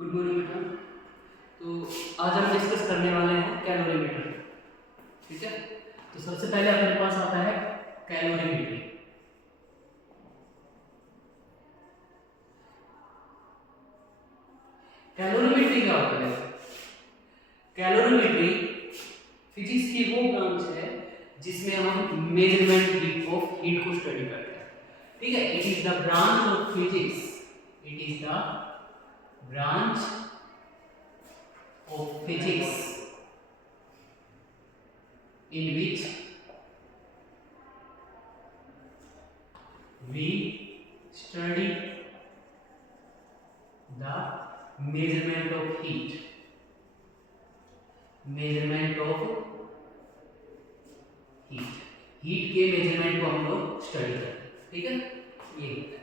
Good morning बेटा। तो आज हम डिस्कस करने वाले हैं कैलोरीमीटर। ठीक है, तो सबसे पहले अपने पास आता है कैलोरीमीटर। कैलोरीमेट्री क्या होता है? कैलोरीमेट्री फिजिक्स की वो ब्रांच है जिसमें हम मेजरमेंट ऑफ हीट को स्टडी करते हैं। ठीक है, it is the branch of physics, it is the branch of physics in which we study the measurement of heat, measurement of heat के मेजरमेंट को हम लोग स्टडी करते हैं। ठीक है, ये होता है।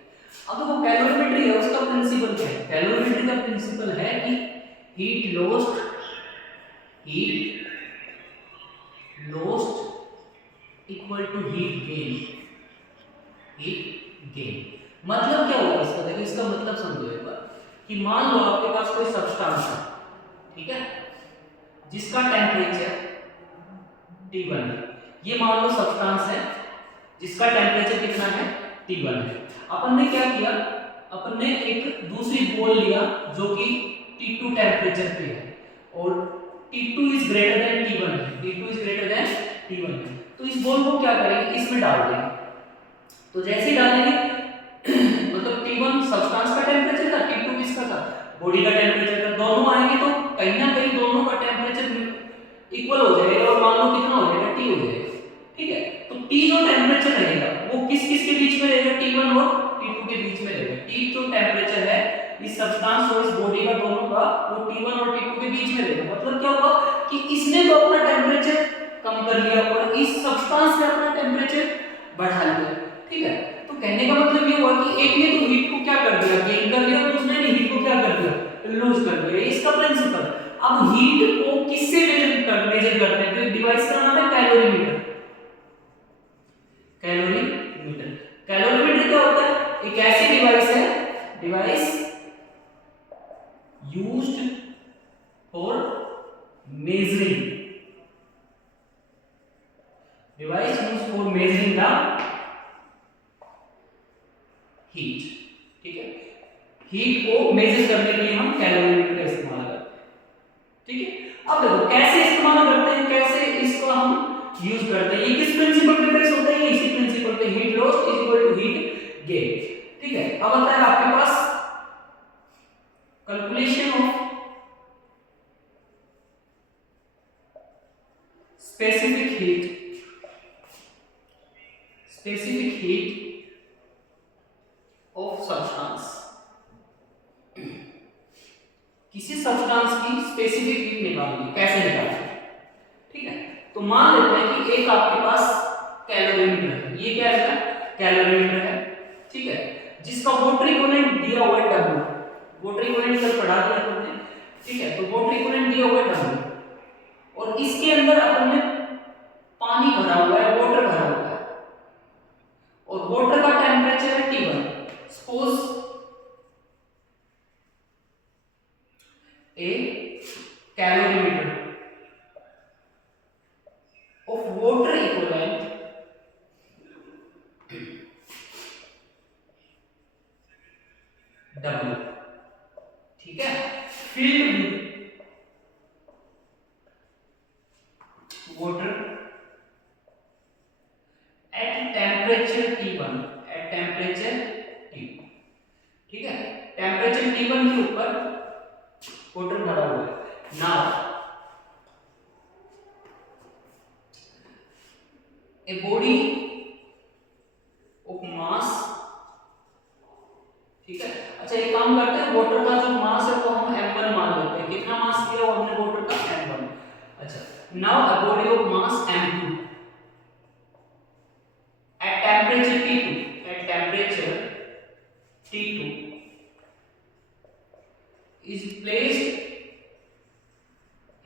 अब देखो कैलोरीमेट्री है, उसका प्रिंसिपल क्या है? कैलोरीमेट्री का प्रिंसिपल है कि heat lost equal to heat gain। मतलब क्या होगा इसका? देखो इसका मतलब समझो एक बार कि मान लो आपके पास कोई सब्सटेंस है, ठीक है, जिसका टेम्परेचर T1 है। ये मान लो सब्सटेंस है जिसका टेम्परेचर कितना है? T1 है। अपन ने क्या किया? अपन ने एक दूसरी बॉल लिया जो कि T2 टेम्परेचर पे है और T2 is greater than T1 है, T2 is greater than T1 है। तो इस बॉल को क्या करेंगे? इसमें डाल देंगे। तो जैसे ही डालेंगे मतलब T1 सब्सटेंस का टेम्परेचर था, T2 किसका था? बॉडी का टेम्परेचर था। दोनों आएंगे तो कहीं ना कहीं दोनों का टेम्परेचर इक्वल हो जाएगा और मान लो कितना हो जाएगा? T हो जाएगा। ठीक है, तो T जो टेम्परेचर रहेगा वो किस किस के बीच में रहेगा? T1 और T2 के बीच में रहेगा। T जो टेम्परेचर है इस सब्सटेंस और इस बॉडी का दोनों का वो T1 और T2 के बीच में रहेगा। मतलब क्या होगा कि इसने तो अपना टेम्परेचर कम कर लिया और इस सब्सटेंस ने अपना टेम्परेचर बढ़ा लिया। ठीक है, तो कहने का मतलब ये हुआ कि एक ने तो हीट को क्या कर दिया? गेन कर लिया, दूसरे ने हीट को क्या कर दिया? लूज कर दिया। इसका प्रिंसिपल। अब हीट को किससे मेजर करते हैं? तो डिवाइस का नाम है कैलोरीमीटर। कैलोरीमीटर क्या होता है? एक ऐसी डिवाइस है, device used for measuring, device used for measuring the heat। ठीक है, हीट को मेजर करने के लिए हम कैलोरीमीटर का इस्तेमाल करते हैं। ठीक है, अब देखो कैसे इस्तेमाल करते हैं, कैसे इसको हम यूज करते हैं। ये किस प्रिंसिपल पे बेस होता है? इसी प्रिंसिपल पे, heat loss is equal to heat gain. ठीक है, अब आता है आपके पास calculation of specific heat of substance। किसी सब्सटेंस की स्पेसिफिक हीट निकालनी है, कैसे निकालनी है? ठीक है, तो मान लेते हैं कि एक आपके पास कैलोरीमीटर है। ये क्या है? कैलोरीमीटर है। ठीक है, जिसका वाटर इक्विवेलेंट दिया हुआ है W। वाटर इक्विवेलेंट कल पढ़ा दिया हमने। ठीक है, तो वाटर इक्विवेलेंट दिया हुआ है W और इसके अंदर अपन ने पानी भरा हुआ है, वाटर भरा हुआ है और वाटर का टेम्परेचर है T1। Suppose A calorimeter of water equivalent W। ठीक है, filled with water at temperature T1, at temperature T1। ठीक है, टेम्परेचर T1 के ऊपर वाटर भरा हुआ है। Now a body of mass. ठीक है, अच्छा एक काम करते हैं, वाटर का जो मास है वो हम m1 मान लेते हैं। कितना मास दिया हुआ हमने वाटर का? m1। अच्छा, now a body of mass m2 at temperature T2, at temperature T2 is placed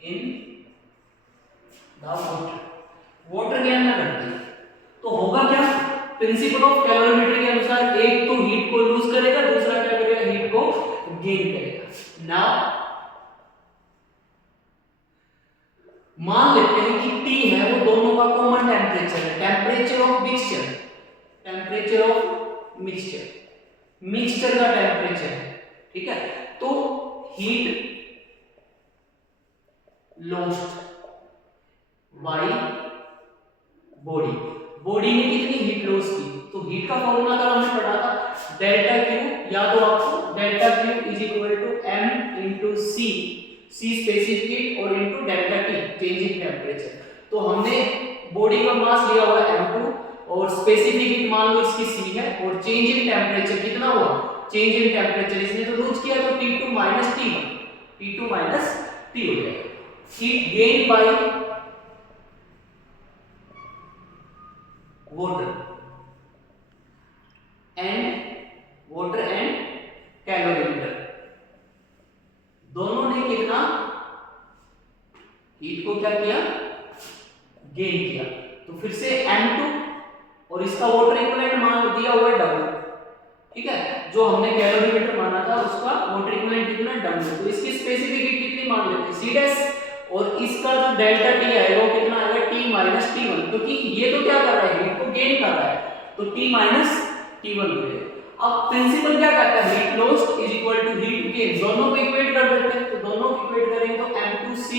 in the water। Water के अंदर रखते हैं तो होगा क्या? प्रिंसिपल ऑफ कैलोरीमेट्री के अनुसार एक तो हीट को लूज करेगा, दूसरा क्या करेगा? हीट को गेन करेगा। नाउ मान लेते हैं कि T है वो दोनों का कॉमन टेम्परेचर है, temperature of mixture, temperature of mixture का टेम्परेचर है, ठीक है। तो हीट लॉस्ट बाय बॉडी ने कितनी हीट लॉस की, तो हीट का फॉर्मूला कल हमने पढ़ा था डेल्टा क्यू, या तो आपको delta Q is equal to m into C specific heat और into delta T change in temperature. तो हमने बॉडी का मास लिया हुआ है m2 और स्पेसिफिक हीट मान लो इसकी c है और चेंज इन टेम्परेचर कितना हुआ, चेंज इन टेम्परेचर इसने तो लूज किया तो T2 माइनस T1 हो जाएगा। Heat gain by water and calorimeter, दोनों ने कितना हीट को क्या किया, गेन किया। तो फिर से m2 और इसका वाटर इक्विवेलेंट मान दिया हुआ है W, ठीक है, जो हमने कैलोरीमीटर माना था उसका वाटर इक्विवेलेंट कितना W, तो इसकी स्पेसिफिक हीट कितनी मान लेते हैं C डैश, और इसका जो डेल्टा T आएगा वो कितना आएगा T माइनस T1, क्योंकि ये तो क्या कर रहा है, हीट को गेन कर रहा है, तो T माइनस T1 हो जाएगा। अब प्रिंसिपल क्या कहता है, heat lost is equal to heat gain, दोनों को इक्वेट कर देते हैं, तो दोनों को इक्वेट करेंगे तो m2c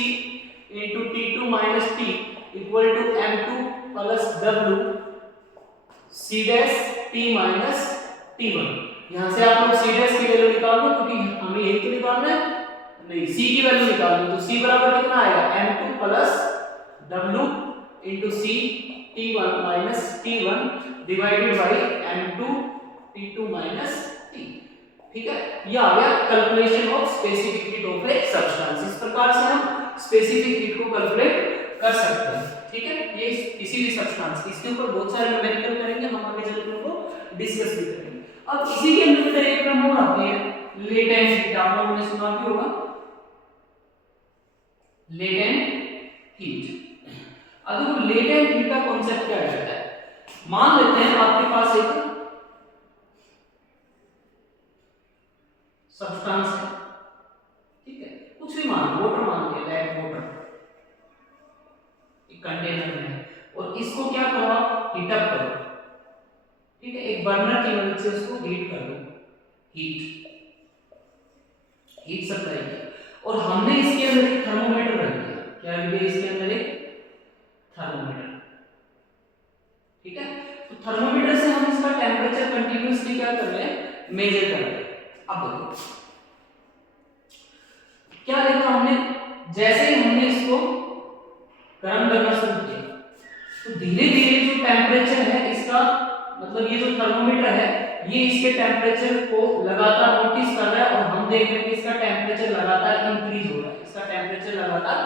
into T2 minus T equal to m2 plus W C dash T minus T1। यहां से आप लोग C डैश की वैल्यू निकाल लो, क्योंकि हमें यही तो निकालना है, नहीं C की वैल्यू निकालनी, तो C बराबर कितना आएगा m2 plus W into C T1 minus T1 divided by m2 T2 minus T, ठीक है। ये आ गया calculation of specific heat of a substance. इस प्रकार से हम स्पेसिफिक हीट को कैलकुलेट कर सकते हैं, ठीक है। ये किसी भी सब्सटेंस, इसके ऊपर बहुत सारे न्यूमेरिकल करेंगे, हम आगे चलकर उनको डिस्कस भी करेंगे। अब इसी के अंदर एक टर्म और आती है लेटेंट हीट, आप लोगों ने सुना भी होगा लेटेंट हीट। अगर लेटेंट हीट का कॉन्सेप्ट क्या कहता है, मान लेते हैं आपके पास एक सब्सटेंस है, ठीक है, कुछ भी मान लो, वाटर मान लिया, लाइक वाटर एक कंटेनर में है, और इसको क्या करो, हीट अप करो, ठीक है, एक बर्नर की मदद से उसको हीट कर दो, हीट सप्लाई किया, और हमने इसके अंदर एक थर्मोमीटर रख दिया, क्या रख दिया इसके अंदर, एक थर्मोमीटर, ठीक है। तो थर्मोमीटर से हम इसका टेम्परेचर कंटीन्यूअसली क्या कर रहे हैं, मेजर कर रहे हैं। अब देखो क्या देखा हमने, जैसे ही हमने इसको गर्म करना शुरू किया तो धीरे धीरे जो टेम्परेचर है इसका, मतलब ये जो थर्मोमीटर है ये इसके टेम्परेचर को लगातार नोटिस कर रहा है, और हम देख रहे हैं कि इसका टेम्परेचर लगातार इंक्रीज हो रहा है, इसका टेम्परेचर लगातार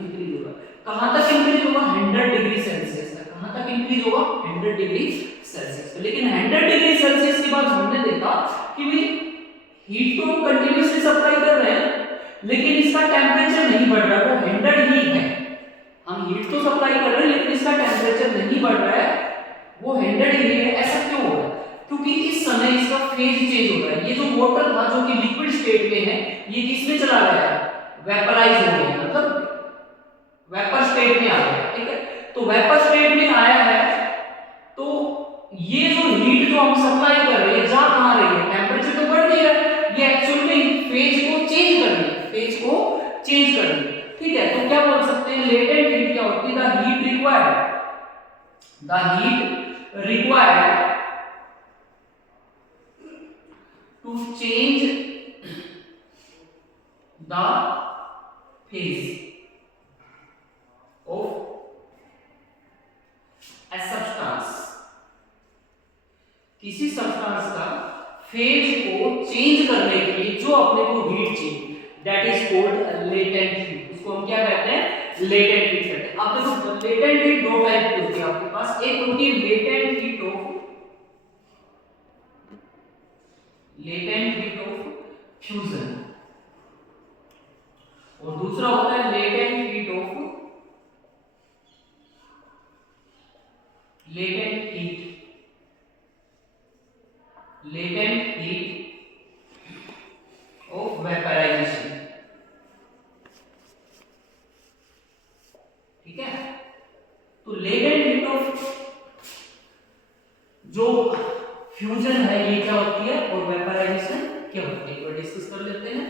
इंक्रीज हो रहा है। कहां तक इंक्रीज होगा, 100 डिग्री सेल्सियस तक। कहां तक इंक्रीज होगा, 100 डिग्री सेल्सियस। लेकिन 100 डिग्री सेल्सियस के बाद हमने देखा कि भाई हीट तो कंटीन्यूअसली सप्लाई कर रहे हैं लेकिन इसका टेम्परेचर नहीं बढ़ रहा, वो 100 ही है। हम हीट तो सप्लाई कर रहे हैं लेकिन इसका टेम्परेचर नहीं बढ़ रहा है, वो 100 ही है। ऐसा क्यों हो रहा है, क्योंकि इस समय इसका फेज चेंज हो रहा है। ये जो वाटर था जो कि लिक्विड स्टेट में है, ये किसमें चला गया है, वेपराइज हो गया, मतलब वेपर स्टेट में आ गया, ठीक है। तो वेपर स्टेट में आया है तो ये जो हीट जो हम सप्लाई कर रहे हैं जा कहां रही है, टेम्परेचर तो बढ़ नहीं रहा है, ये एक्चुअली में फेज को चेंज कर रही है, फेज को चेंज कर रही है, ठीक है। तो क्या बोल सकते हैं, लेटेंट हीट क्या होती है, the heat required to change the phase of a substance, किसी सब्सटेंस का फेज को चेंज करने के लिए जो अपने को हीट चाहिए, that is called latent heat. उसको हम क्या कहते हैं, लेटेंट हीट कहते हैं। अब देखो लेटेंट हीट दो टाइप की होती है आपके पास, एक होती है लेटेंट हीट ऑफ फ्यूजन, और दूसरा होता है latent heat of vaporization. Fusion है ये क्या होती है और वेपराइजेशन क्या होती है, तो डिस्कस कर लेते हैं।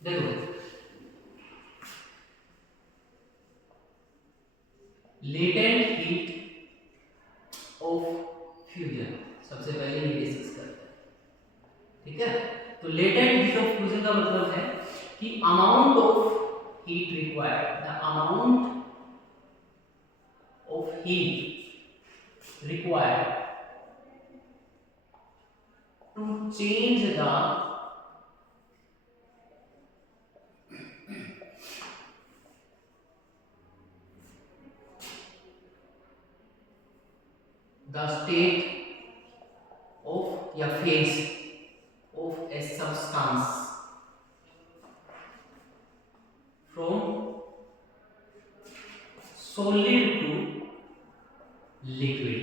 देखो लेटेंट हीट ऑफ फ्यूजन सबसे पहले ये डिस्कस करते हैं, ठीक है। तो लेटेंट हीट ऑफ फ्यूजन का मतलब है कि amount of heat required, the amount of heat required to change the state of या phase of a substance from solid to liquid,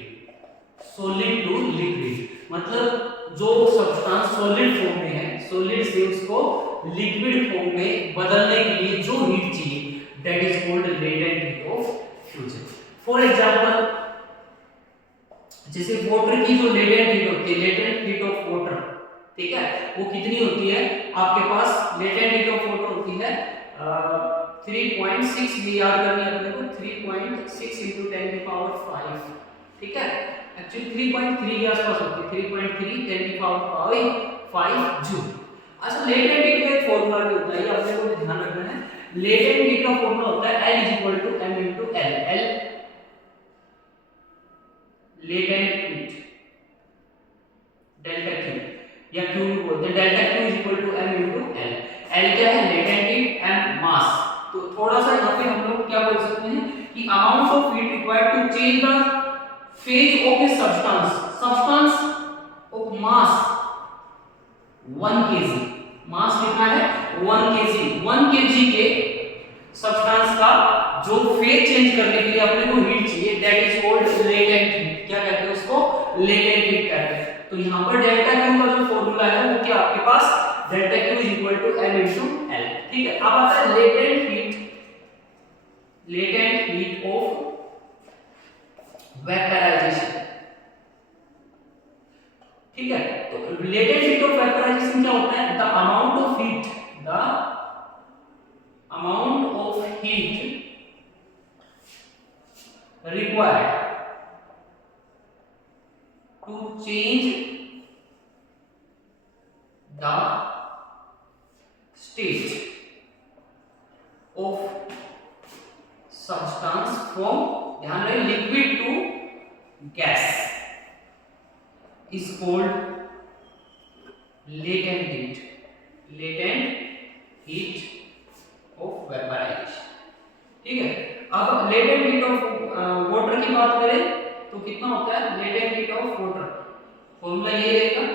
solid to liquid मतलब जो सब्सटेंस सॉलिड फॉर्म में है, solid से उसको लिक्विड फॉर्म में बदलने के लिए जो हीट चाहिए, that is called latent heat of fusion. For example जैसे वाटर की जो लेटेंट हीट होती है, लेटेंट हीट ऑफ वाटर, ठीक है, वो कितनी होती है आपके पास, लेटेंट हीट ऑफ वाटर होती है 3.6, ये याद करनी है अपने को, 3.6 into 10 की पावर 5, ठीक है, एक्चुअली 3.3 के आसपास होती है, 3.3 10 की पावर 5 जूल। अच्छा लेटेंट हीट का एक फॉर्मूला भी होता है, ये अपने को ध्यान रखना है। लेटेंट हीट का फॉर्मूला होता है L = m × L, L latent heat delta Q या Q भी बोलते हैं, delta Q = m × L। L क्या है, लेटेंट हीट, m मास। तो थोड़ा सा यहाँ पे हम लोग क्या बोल सकते हैं कि amount of heat required to change the phase of a substance of mass 1 kg, mass कितना है 1 kg, 1 kg के सब्सटेंस का जो फेज चेंज करने के लिए अपने को हीट चाहिए, that is called latent heat. क्या कहते हैं उसको, लेटेंट हीट कहते हैं। तो यहाँ पर डेल्टा Q का जो फॉर्मूला है वो क्या आपके पास, डेल्टा Q = m × L, ठीक है। अब आता है लेटेंट हीट ऑफ वेपराइजेशन, ठीक है। तो लेटेंट हीट ऑफ वेपराइजेशन क्या होता है, the amount of heat required to change the state of substance from, ध्यान रहे, liquid to gas is called latent heat of vaporization, ठीक है। अब latent heat of water की बात करें तो कितना होता है latent heat of water, formula ये रहेगा।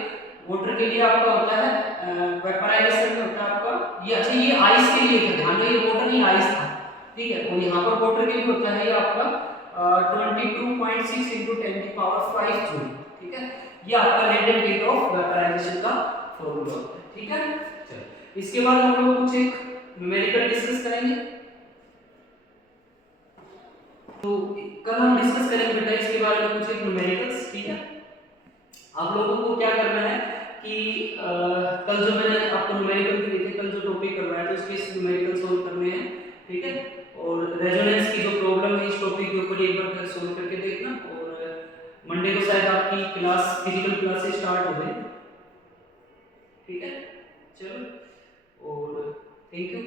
वाटर के लिए आपका होता है वेपराइजेशन में होता है आपका ये, अच्छा ये आइस के लिए था, ध्यान रखिए वाटर नहीं आइस था, ठीक है। और यहाँ पर वाटर के लिए होता है ये आपका 22.6 × 10 की पावर 5 जूल, ठीक है। ये आपका लेटेंट हीट ऑफ वेपराइजेशन का फॉर्मूला होता है, ठीक है। चलो इसके बाद हम लोग कुछ एक न्यूमेरिकल डिस्कस करेंगे। तो कल हम डिस्कस करेंगे बेटा इसके बारे में कुछ एक न्यूमेरिकल्स, ठीक है। आप लोगों को क्या करना है कि कल जो मैंने आपको न्यूमेरिकल दिए थे, कल जो टॉपिक करवाया था उसके न्यूमेरिकल सॉल्व करने हैं, ठीक है। और रेजोनेंस की जो प्रॉब्लम है इस टॉपिक के ऊपर एक बार सॉल्व करके देखना, और मंडे को शायद आपकी क्लास फिजिकल क्लासेस स्टार्ट हो गई, ठीक है। चलो और थैंक यू।